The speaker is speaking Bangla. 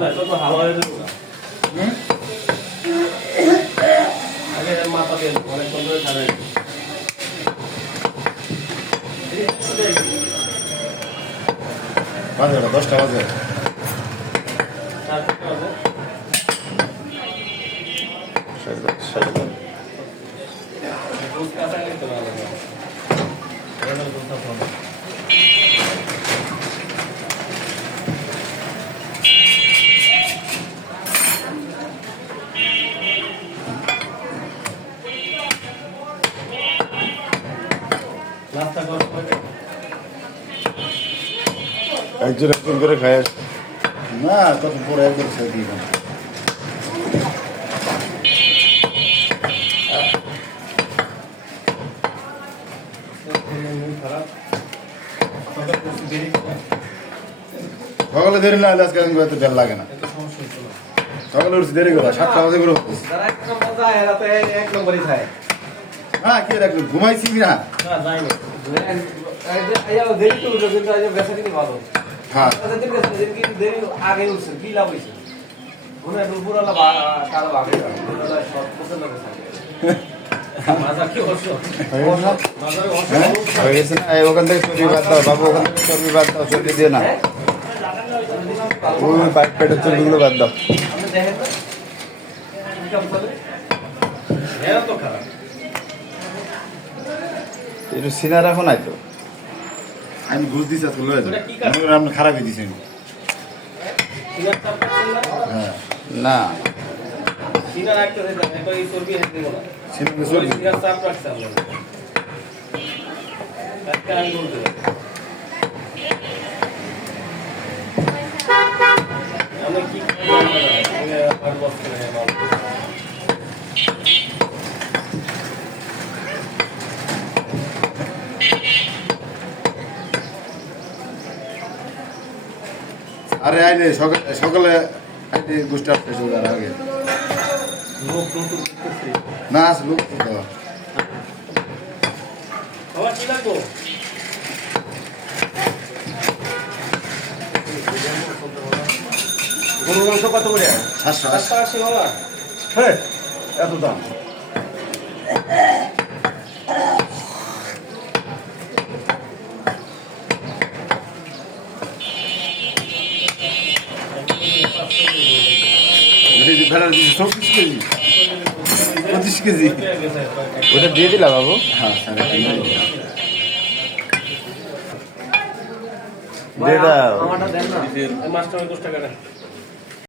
না যত হাওয়া হয়ে যাবে আগে মাথা দিয়ে অনেক সুন্দর ছাড়ে বাজে 10টা বাজে একজন একজন করে খায় না কত পরে একজন খাই দিই সকালে দেরি না হলে আজকে এত দেরি লাগে না সকালে উঠছি দেরি করে 7টা বাজে করে হ্যাঁ কি রাখলো ঘুমাইছি না হ্যাঁ আগে উঠছে কি লাভ হয়েছে ওখান থেকে চর্বি বাদ দাও বাবু ওখান থেকে চর্বি বাদ দাও চর্বি দিয়ে না ওই পাইপ পেটের চর্বিগুলো বাদ দাও একটু সিনা রাখো নাই তো আমি ঘুষ দিচ্ছি আজকে লয়ে যাবো আপনি খারাপই দিচ্ছেন হ্যাঁ না সিনা রাখতে চর্বি চাপ রাখছে আমরা কি আরে আইলে সকালে আইলে গোষ্ঠী আসতে আর আগে না আস লোক কি লাগবো গরুর মাংস কত করে 780 বাবা হ্যাঁ এত দাম ভেড়ার 24 কেজি 25 কেজি ওটা দিয়ে দিলা বাবু হ্যাঁ দিয়ে দাও আমারটা দেন না মাছটা 10 টাকা